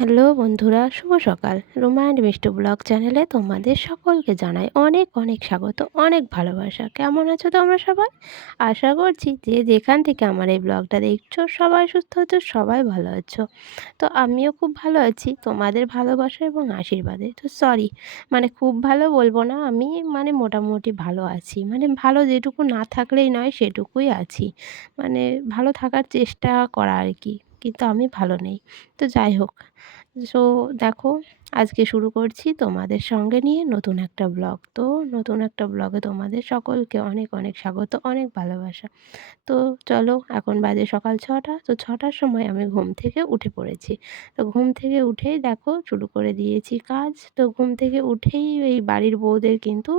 Hello বন্ধুরা, শুভ সকাল। Ruma and Mishtu blog চ্যানেলে তোমাদের সকলকে জানাই অনেক অনেক স্বাগত, অনেক ভালোবাসা। কেমন আছো তোমরা সবাই? আশা করছি যে যেখান থেকে আমার এই ব্লগটা দেখছো সবাই সুস্থ আছো, সবাই ভালো আছো। তো আমিও খুব ভালো আছি তোমাদের ভালোবাসা এবং আশীর্বাদে। তো সরি, খুব ভালো বলবো না, আমি মোটামুটি ভালো আছি। ভালো যেটুকু না থাকলেই নয় সেটুকুই আছি। ভালো থাকার চেষ্টা করা আর কি, কিন্তু আমি ভালো নেই। তো যাই হোক, সো দেখো, আজকে শুরু করছি তোমাদের সঙ্গে নিয়ে নতুন একটা ব্লগ। তো নতুন একটা ব্লগে তোমাদের সকলকে অনেক অনেক স্বাগত, অনেক ভালোবাসা। তো চলো, এখন বাজে সকাল ৬টা। তো ৬টার সময় আমি ঘুম থেকে উঠে পড়েছি। তো ঘুম থেকে উঠেই দেখো শুরু করে দিয়েছি কাজ। তো ঘুম থেকে উঠেই এই বাড়ির বউদের কিন্তু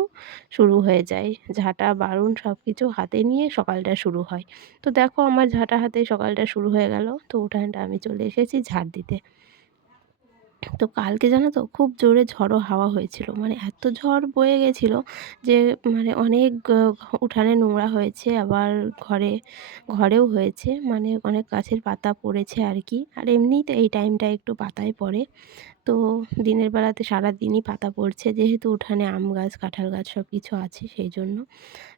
শুরু হয়ে যায়। ঝাঁটা, বারুন সব কিছু হাতে নিয়ে সকালটা শুরু হয়। তো দেখো আমার ঝাঁটা হাতেই সকালটা শুরু হয়ে গেল। তো উঠানটা আমি চলে এসেছি ঝাড় দিতে। তো কালকে জানো তো খুব জোরে ঝড়ো হাওয়া হয়েছিল, এত ঝড় বয়ে গেছিলো যে অনেক উঠানে নোংরা হয়েছে, আবার ঘরেও হয়েছে, অনেক গাছের পাতা পড়েছে আর কি। আর এমনিতে এই টাইমটা একটু পাতায় পড়ে। তো দিনের বেলাতে সারাদিনই পাতা পড়ছে, যেহেতু উঠানে আম গাছ, কাঁঠাল গাছ সব কিছু আছে সেই জন্য।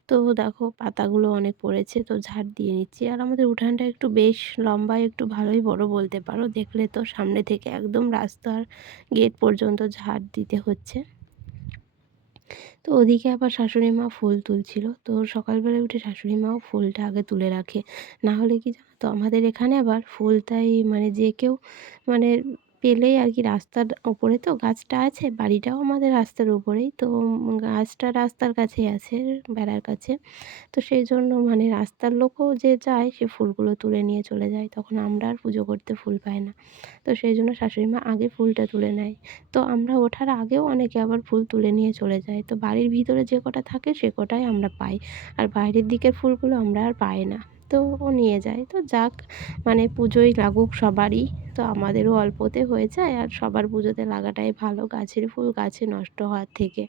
তো দেখো পাতাগুলো অনেক পড়েছে, তো ঝাড় দিয়ে নিচ্ছি। আর আমাদের উঠানটা একটু বেশ লম্বা, একটু ভালোই বড় বলতে পারো। দেখলে তো সামনে থেকে একদম রাস্তার গেট পর্যন্ত ঝাড় দিতে হচ্ছে। তো ওদিকে আবার শাশুড়ি মা ফুল তুলছিল। তো সকালবেলায় উঠে শাশুড়ি মাও ফুলটা আগে তুলে রাখে। না হলে কি জানো তো, আমাদের এখানে আবার ফুলটাই যে কেউ মানে পেলেই আর কি, রাস্তার ওপরে তো গাছটা আছে, বাড়িটাও আমাদের রাস্তার উপরেই। তো গাছটা রাস্তার কাছেই আছে, বেড়ার কাছে। তো সেই জন্য রাস্তার লোকও যে যায় সে ফুলগুলো তুলে নিয়ে চলে যায়, তখন আমরা আর পুজো করতে ফুল পাই না। তো সেই জন্য শাশুড়ি মা আগে ফুলটা তুলে নেয়। তো আমরা ওঠার আগেও অনেকে আবার ফুল তুলে নিয়ে চলে যায়। তো বাড়ির ভিতরে যে কটা থাকে সে কটাই আমরা পাই, আর বাইরের দিকের ফুলগুলো আমরা আর পাই না। তো ও নিয়ে যায়। তো যাক, পুজোয় লাগুক সবারই। তো আমাদেরও অল্পতে হয়ে যায়, আর সবার পুজোতে লাগাটাই ভালো। গাছের ফুল গাছে নষ্ট হওয়ার থেকে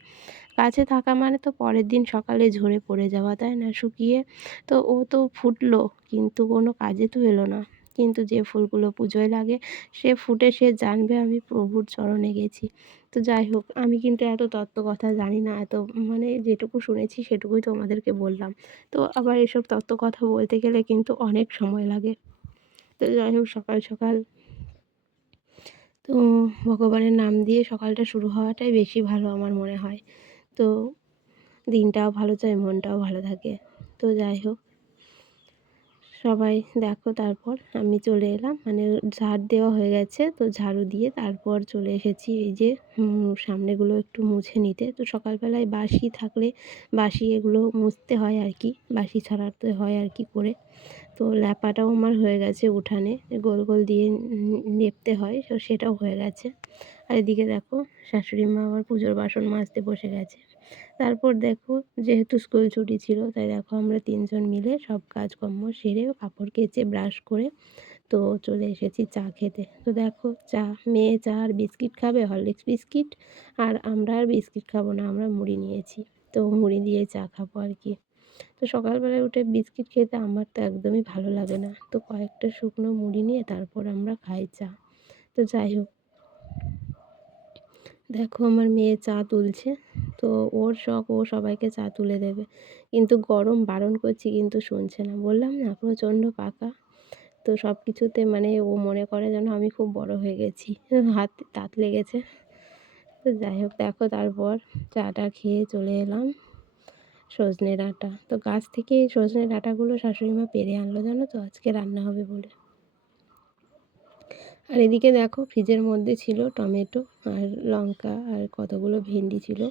গাছে থাকা তো পরের দিন সকালে ঝরে পড়ে যাওয়া, তাই না, শুকিয়ে। তো ও তো ফুটলো, কিন্তু কোনো কাজে তো এলো না। কিন্তু যে ফুলগুলো পুজোয় লাগে সে ফুটে, সে জানবে আমি প্রভুর চরণে গেছি। তো যাই হোক, আমি কিন্তু এত তত্ত্ব কথা জানি না, এত যেটুকু শুনেছি সেটুকুই তোমাদেরকে বললাম। তো আবার এসব তত্ত্ব কথা বলতে গেলে কিন্তু অনেক সময় লাগে। তো যাই হোক, সকাল সকাল তো ভগবানের নাম দিয়ে সকালটা শুরু হওয়াটাই বেশি ভালো আমার মনে হয়। তো দিনটাও ভালো যায়, মনটাও ভালো থাকে। তো যাই হোক, সবাই দেখো, তারপর আমি চলে এলাম, ঝাড় দেওয়া হয়ে গেছে। তো ঝাড়ু দিয়ে তারপর চলে এসেছি এই যে সামনেগুলো একটু মুছে নিতে। তো সকালবেলায় বাসি থাকলে বাসি এগুলো মুছতে হয় আর কি, বাসি ছাড়াতে হয় আর কি করে। তো ল্যাপাটাও আমার হয়ে গেছে, উঠানে গোল গোল দিয়ে লেপতে হয়, তো সেটাও হয়ে গেছে। আর এদিকে দেখো শাশুড়ি মা আমার পুজোর বাসন মাজতে বসে গেছে। তারপর দেখো, যেহেতু স্কুল ছুটি ছিল তাই দেখো আমরা তিনজন মিলে সব কাজকর্ম সেরে, কাপড় কেচে, ব্রাশ করে তো চলে এসেছি চা খেতে। তো দেখো, মেয়ে চা আর বিস্কিট খাবে, হরলিক্স বিস্কিট। আর আমরা আর বিস্কিট খাবো না, আমরা মুড়ি নিয়েছি। তো মুড়ি দিয়ে চা খাবো আর কি। তো সকালবেলায় উঠে বিস্কিট খেতে আমার তো একদমই ভালো লাগে না। তো কয়েকটা শুকনো মুড়ি নিয়ে তারপর আমরা খাই চা। তো যাই হোক, দেখো আমার মেয়ে চা তুলছে। তো ওর শখ, ও সবাইকে চা তুলে দেবে, কিন্তু গরম, বারণ করছি কিন্তু শুনছে না। বললাম না, প্রচণ্ড পাকা। তো সব কিছুতে ও মনে করে যেন আমি খুব বড় হয়ে গেছি, হাতে তাত লেগেছে। তো যাই হোক, দেখো তারপর চাটা খেয়ে চলে এলাম সজনে ডাঁটা। তো গাছ থেকে এই সজনে ডাঁটাগুলো শাশুড়ি মা পেড়ে আনলো, জানো তো, আজকে রান্না হবে বলে। আর এদিকে দেখো ফ্রিজের মধ্যে ছিল টমেটো আর লঙ্কা আর কতগুলো ভেন্ডি ছিল।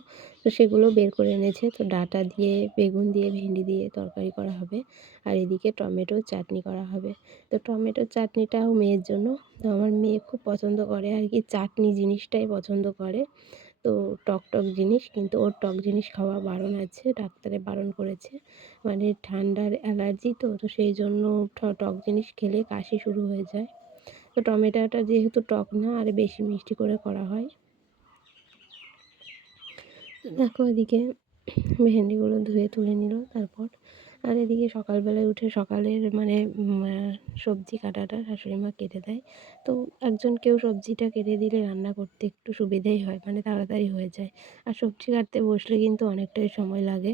তো সেগুলো বের করে এনেছে। তো ডাঁটা দিয়ে, বেগুন দিয়ে, ভেন্ডি দিয়ে তরকারি করা হবে। আর এদিকে টমেটোর চাটনি করা হবে। তো টমেটোর চাটনিটাও মেয়ের জন্য। তো আমার মেয়ে খুব পছন্দ করে আর কি, চাটনি জিনিসটাই পছন্দ করে। তো টক টক জিনিস, কিন্তু ওর টক জিনিস খাওয়া বারণ আছে, ডাক্তারে বারণ করেছে। ঠান্ডার অ্যালার্জি, তো তো সেই জন্য টক জিনিস খেলে কাশি শুরু হয়ে যায়। তো টমেটোটা যেহেতু টক না, আর বেশি মিষ্টি করে করা হয়। দেখো এদিকে ভেন্ডিগুলো ধুয়ে তুলে নিল। তারপর আর এদিকে সকালবেলায় উঠে সকালের মানে সবজি কাটাটা শাশুড়ি মা কেটে দেয়। তো কেউ সবজিটা কেটে দিলে রান্না করতে একটু সুবিধেই হয়, মানে তাড়াতাড়ি হয়ে যায়। আর সবজি কাটতে বসলে কিন্তু অনেকটাই সময় লাগে।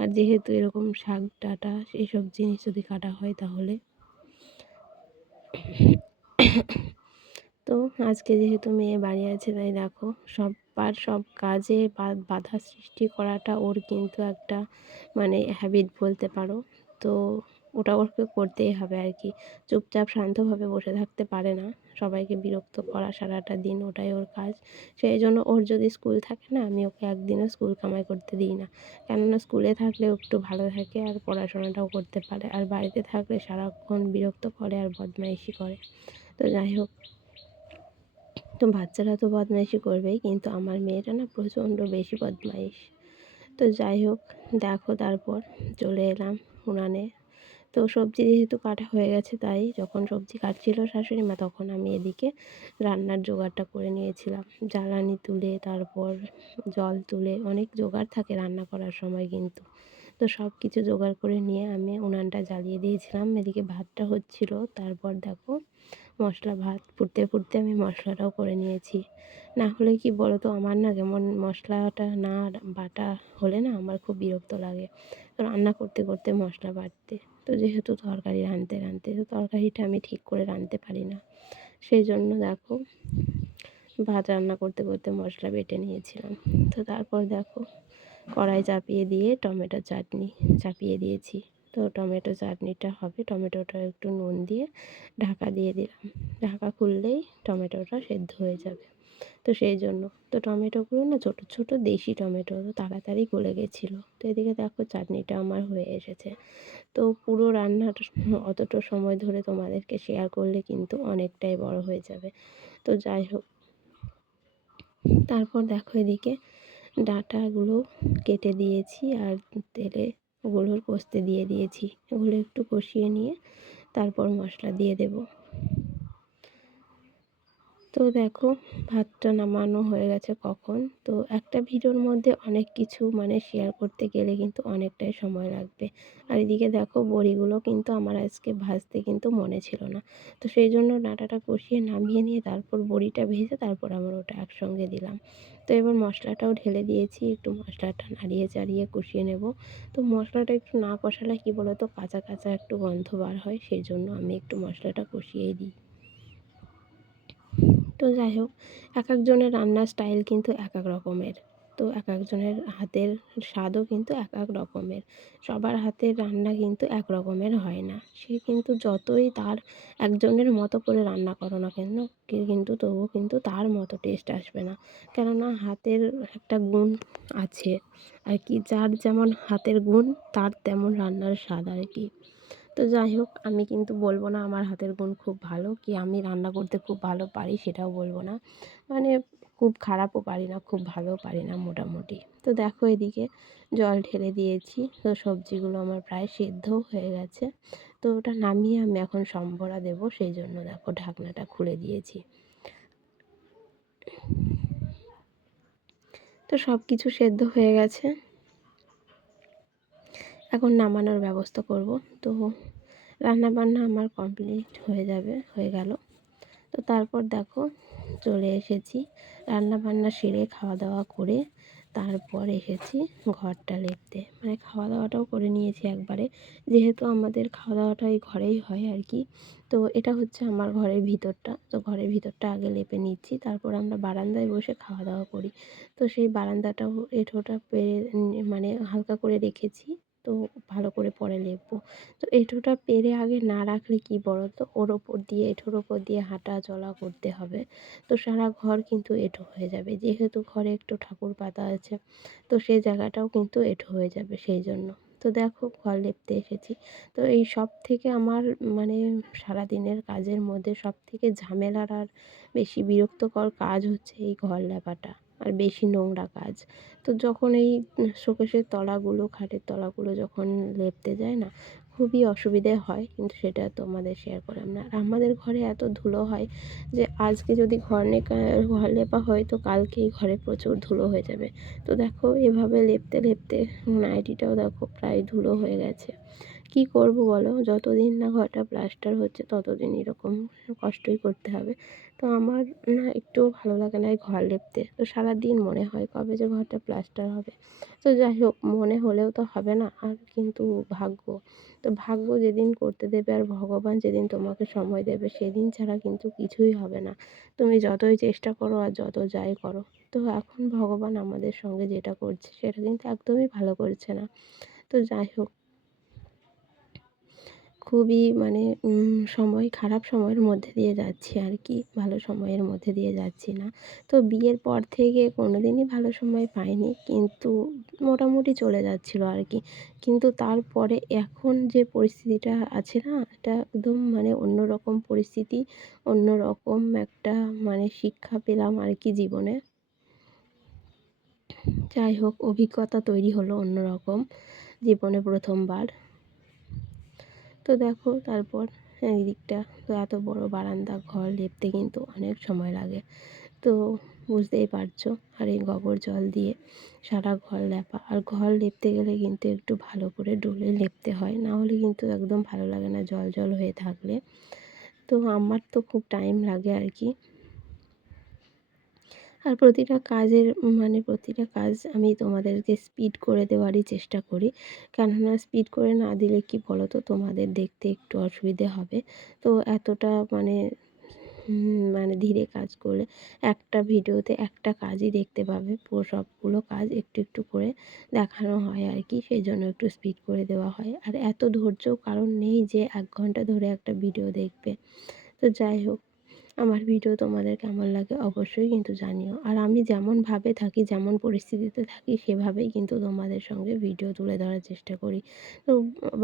আর যেহেতু এরকম শাক ডাঁটা এইসব জিনিস যদি কাটা হয় তাহলে তো আজকে যেহেতু মেয়ে বাড়ি আছে তাই দেখো সব কাজে বাধা সৃষ্টি করাটা ওর কিন্তু একটা মানে হ্যাবিট বলতে পারো। তো ওটা ওকে করতেই হবে আর কি। চুপচাপ শান্তভাবে বসে থাকতে পারে না, সবাইকে বিরক্ত করা সারাটা দিন ওটাই ওর কাজ। সেই জন্য ওর যদি স্কুল থাকে না, আমি ওকে একদিনও স্কুল কামাই করতে দিই না। কেননা স্কুলে থাকলেও একটু ভালো থাকে আর পড়াশোনাটাও করতে পারে, আর বাড়িতে থাকলে সারাক্ষণ বিরক্ত করে আর বদমাইশি করে। তো যাই হোক, তো বাচ্চারা তো বদমাইশি করবেই, কিন্তু আমার মেয়েটা না প্রচণ্ড বেশি বদমাইশ। তো যাই হোক, দেখো তারপর চলে এলাম উনানে। তো সবজি যেহেতু কাটা হয়ে গেছে, তাই যখন সবজি কাটছিল শাশুড়ি মা তখন আমি এদিকে রান্নার জোগাড়টা করে নিয়েছিলাম। জ্বালানি তুলে, তারপর জল তুলে, অনেক জোগাড় থাকে রান্না করার সময় কিন্তু। তো সব কিছু জোগাড় করে নিয়ে আমি উনানটা জ্বালিয়ে দিয়েছিলাম। এদিকে ভাতটা হচ্ছিল, তারপর দেখো মশলা ভাত ফুটতে ফুটতে আমি মশলাটাও করে নিয়েছি। না হলে কি বলো তো, আমার না কেমন মশলাটা না বাটা হলে না আমার খুব বিরক্ত লাগে। তো রান্না করতে করতে মশলা বাটতে, তো যেহেতু তরকারি রাঁধতে রাঁধতে তো তরকারিটা আমি ঠিক করে রাঁধতে পারি না, সেই জন্য দেখো ভাত রান্না করতে করতে মশলা বেটে নিয়েছিলাম। তো তারপর দেখো কড়াই চাপিয়ে দিয়ে টমেটো চাটনি চাপিয়ে দিয়েছি। তো টমেটো চাটনিটা হবে, টমেটোটা একটু নুন দিয়ে ঢাকা দিয়ে দিলাম। ঢাকা খুললেই টমেটোটা সেদ্ধ হয়ে যাবে। তো সেই জন্য তো টমেটোগুলো না ছোটো ছোটো দেশি টমেটো, তো তাড়াতাড়ি গলে গেছিলো। তো এদিকে দেখো চাটনিটা আমার হয়ে এসেছে। তো পুরো রান্নার অতটা সময় ধরে তোমাদেরকে শেয়ার করলে কিন্তু অনেকটাই বড় হয়ে যাবে। তো যাই হোক, তারপর দেখো এদিকে ডাঁটাগুলো কেটে দিয়েছি আর তেলে ওগুলোর কষতে দিয়ে দিয়েছি। ওগুলো একটু কষিয়ে নিয়ে তারপর মশলা দিয়ে দেব। তো দেখো ভাতটা নামানো হয়ে গেছে কখন। তো একটা ভিডিওর মধ্যে অনেক কিছু মানে শেয়ার করতে গেলে কিন্তু অনেকটাই সময় লাগবে। আর এদিকে দেখো বড়িগুলো কিন্তু আমার আজকে ভাজতে কিন্তু মনে ছিল না। তো সেই জন্য ডাঁটাটা কষিয়ে নামিয়ে নিয়ে তারপর বড়িটা ভেজে তারপর আমার ওটা একসঙ্গে দিলাম। তো এবার মশলাটাও ঢেলে দিয়েছি, একটু মশলাটা নাড়িয়ে চাড়িয়ে কষিয়ে নেব। তো মশলাটা একটু না কষালে কী বলো তো, কাঁচা কাঁচা একটু গন্ধ বার হয়, সেই জন্য আমি একটু মশলাটা কষিয়েই দিই। তো যাই হোক, এক একজনের রান্নার স্টাইল কিন্তু এক এক রকমের। তো এক একজনের হাতের স্বাদও কিন্তু এক এক রকমের। সবার হাতের রান্না কিন্তু এক রকমের হয় না। সে কিন্তু যতই তার একজনের মতো করে রান্না করো না কেন, কিন্তু তবুও কিন্তু তার মতো টেস্ট আসবে না। কেননা হাতের একটা গুণ আছে আর কি, যার যেমন হাতের গুণ তার তেমন রান্নার স্বাদ আর কি। তো যাই হোক, আমি কিন্তু বলবো না আমার হাতের গুণ খুব ভালো, কি আমি রান্না করতে খুব ভালো পারি সেটাও বলবো না। মানে খুব খারাপও পারি না, খুব ভালোও পারি না, মোটামুটি। তো দেখো এদিকে জল ঢেলে দিয়েছি, তো সবজিগুলো আমার প্রায় সেদ্ধও হয়ে গেছে। তো ওটা নামিয়ে আমি এখন সম্বরা দেবো, সেই জন্য দেখো ঢাকনাটা খুলে দিয়েছি। তো সব কিছু সেদ্ধ হয়ে গেছে, এখন নামানোর ব্যবস্থা করব। তো রান্নাবান্না আমার কমপ্লিট হয়ে গেল। তো তারপর দেখো চলে এসেছি রান্না বান্না সেরে, খাওয়া দাওয়া করে তারপর এসেছি ঘরটা লেপতে, মানে খাওয়া দাওয়াটাও করে নিয়েছি একবারে, যেহেতু আমাদের খাওয়া দাওয়াটা এই ঘরেই হয় আর কি। তো এটা হচ্ছে আমার ঘরের ভিতরটা, তো ঘরের ভিতরটা আগে লেপে নিচ্ছি, তারপর আমরা বারান্দায় বসে খাওয়া দাওয়া করি। তো সেই বারান্দাটাও এঁঠোটা পেরে মানে হালকা করে রেখেছি। তো ভালো করে পরে লেপবো। তো এঁঠোটা পেরে আগে না রাখলে কি বলো তো, ওর ওপর দিয়ে এঁঠোর ওপর দিয়ে হাঁটা চলা করতে হবে। তো সারা ঘর কিন্তু এঁঠো হয়ে যাবে, যেহেতু ঘরে একটু ঠাকুর পাতা আছে, তো সেই জায়গাটাও কিন্তু এঁঠো হয়ে যাবে, সেই জন্য। তো দেখো ঘর লেপতে এসেছি। তো এই সব থেকে আমার মানে সারাদিনের কাজের মধ্যে সব থেকে ঝামেলার আর বেশি বিরক্তকর কাজ হচ্ছে এই ঘর লেপাটা। আর বেশি নোংরা কাজ। তো যখন এই শোকেসের তলাগুলো, খাটের তলাগুলো যখন লেপতে যায় না, খুবই অসুবিধে হয়, কিন্তু সেটা তোমাদের শেয়ার করলাম না। আর আমাদের ঘরে এত ধুলো হয় যে আজকে যদি ঘর লেপা হয় তো কালকেই ঘরে প্রচুর ধুলো হয়ে যাবে। তো দেখো এভাবে লেপতে লেপতে নাইটিটাও দেখো প্রায় ধুলো হয়ে গেছে। কি করব বলো? যতদিন না ঘরটা প্লাস্টার হচ্ছে ততদিন এরকম কষ্টই করতে হবে। তো আমার না একটুও ভালো লাগে না এই ঘর লেপতে। তো সারাদিন মনে হয় কবে যে ঘরটা প্লাস্টার হবে। তো যাই হোক, মনে হলেও তো হবে না, আর কিন্তু ভাগ্য। তো ভাগ্য যেদিন করতে দেবে আর ভগবান যেদিন তোমাকে সময় দেবে সেদিন ছাড়া কিন্তু কিছুই হবে না। তুমি যতই চেষ্টা করো আর যত যাই করো। তো এখন ভগবান আমাদের সঙ্গে যেটা করছে সেটা কিন্তু একদমই ভালো করছে না। তো যাই হোক, খুবই মানে খারাপ সময়ের মধ্যে দিয়ে যাচ্ছি আর কি। ভালো সময়ের মধ্যে দিয়ে যাচ্ছি না। তো বিয়ের পর থেকে কোনোদিনই ভালো সময় পাইনি। কিন্তু মোটামুটি চলে যাচ্ছিল আর কি। কিন্তু তারপরে এখন যে পরিস্থিতিটা আছে না, এটা একদম মানে অন্যরকম পরিস্থিতি, অন্যরকম একটা মানে শিক্ষা পেলাম আর কি জীবনে। যাই হোক, অভিজ্ঞতা তৈরি হলো অন্যরকম জীবনে ১ম বার। তো দেখো তারপর এই দিকটা, তো এত বড় বারান্দা ঘর লেপতে কিন্তু অনেক সময় লাগে। তো বুঝতেই পারছো। আর এই গোবর জল দিয়ে সারা ঘর লেপা, আর ঘর লেপতে গেলে কিন্তু একটু ভালো করে ডলে লেপতে হয়, না হলে কিন্তু একদম ভালো লাগে না জল জল হয়ে থাকলে। তো আমার তো খুব টাইম লাগে আর কি। আর প্রতিটা কাজ আমি তোমাদেরকে স্পিড করে দেওয়ারই চেষ্টা করি। কেননা স্পিড করে না দিলে কি বলো তো, তোমাদের দেখতে একটু অসুবিধে হবে। তো এতটা মানে ধীরে কাজ করলে একটা ভিডিওতে একটা কাজই দেখতে পাবে। সবগুলো কাজ একটু একটু করে দেখানো হয় আর কি। সেইজন্য একটু স্পিড করে দেওয়া হয়। আর এত ধৈর্যও কারোর নেই যে ১ ঘন্টা ধরে একটা ভিডিও দেখবে। তো যাই হোক, আমার ভিডিও তোমাদের কেমন লাগে অবশ্যই কিন্তু জানিও। আর আমি যেমনভাবে থাকি, যেমন পরিস্থিতিতে থাকি সেভাবেই কিন্তু তোমাদের সঙ্গে ভিডিও তুলে ধরার চেষ্টা করি। তো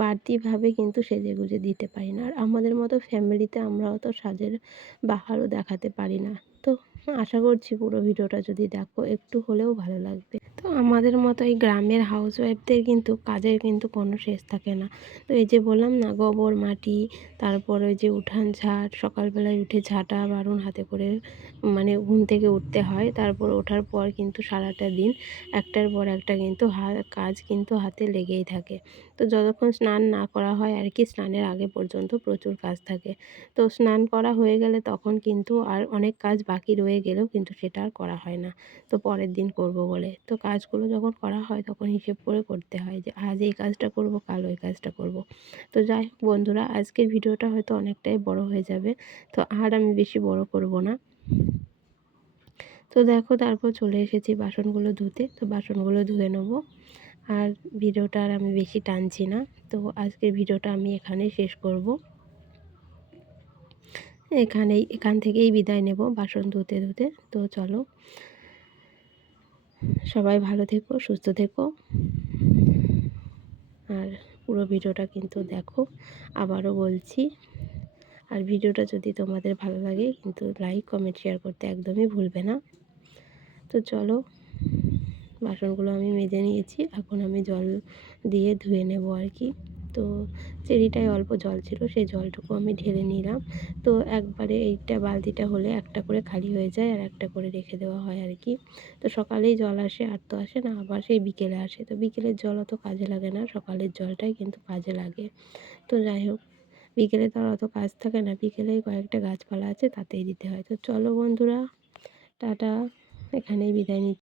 বাড়তিভাবে কিন্তু সেজেগুজে দিতে পারি না। আর আমাদের মতো ফ্যামিলিতে আমরা অত সাজের বাহারও দেখাতে পারি না। তো আশা করছি পুরো ভিডিওটা যদি দেখো একটু হলেও ভালো লাগবে। তো আমাদের মতো এই গ্রামের হাউসওয়াইফদের কিন্তু কাজের কিন্তু কোনো শেষ থাকে না। তো এই যে বললাম না, গোবর মাটি, তারপর ওই যে উঠান ঝাড়, সকালবেলায় উঠে ঝাঁটা বারুন হাতে করে মানে ঘুম থেকে উঠতে হয়। তারপর ওঠার পর কিন্তু সারাটা দিন একটার পর একটা কিন্তু কাজ কিন্তু হাতে লেগেই থাকে। তো যতক্ষণ স্নান না করা হয় আর কি, স্নানের আগে পর্যন্ত প্রচুর কাজ থাকে। তো স্নান করা হয়ে গেলে তখন কিন্তু আর অনেক কাজ বাকি রয়ে গেলেও কিন্তু সেটা আর করা হয় না। তো পরের দিন করব বলে। তো কাজগুলো যখন করা হয় তখন হিসেব করে করতে হয় যে আজ এই কাজটা করব, কাল ওই কাজটা করব। তো যাই হোক বন্ধুরা, আজকের ভিডিওটা হয়তো অনেকটাই বড় হয়ে যাবে। তো আর আমি বেশি বড় করব না। তো দেখো তারপর চলে এসেছি বাসনগুলো ধুতে। তো বাসনগুলো ধুয়ে নেব। আর ভিডিওটা আর আমি বেশি টানছি না। তো আজকের ভিডিওটা আমি এখানেই শেষ করব। এখান থেকেই বিদায় নেব বাসন ধুতে ধুতে। তো চলো, সবাই ভালো থেকো, সুস্থ থেকো। আর পুরো ভিডিওটা কিন্তু দেখো, আবারও বলছি। আর ভিডিওটা যদি তোমাদের ভালো লাগে কিন্তু লাইক কমেন্ট শেয়ার করতে একদমই ভুলবে না। তো চলো, বাসনগুলো আমি মেজে নিয়েছি, এখন আমি জল দিয়ে ধুয়ে নেব আর কি। তো চেরিটায় অল্প জল ছিল, সেই জলটুকু আমি ঢেলে নিলাম। তো একবারে এইটা বালতিটা হলে একটা করে খালি হয়ে যায় আর একটা করে রেখে দেওয়া হয় আর কি। তো সকালেই জল আসে, আর তো আসে না, আবার সেই বিকেলে আসে। তো বিকেলের জল অত কাজে লাগে না, সকালের জলটাই কিন্তু কাজে লাগে। তো যাই হোক, বিকেলে তো আর অত কাজ থাকে না, বিকেলেই কয়েকটা গাছপালা আছে তাতেই দিতে হয়। তো চলো বন্ধুরা, টাটা, এখানেই বিদায় নিচ্ছি।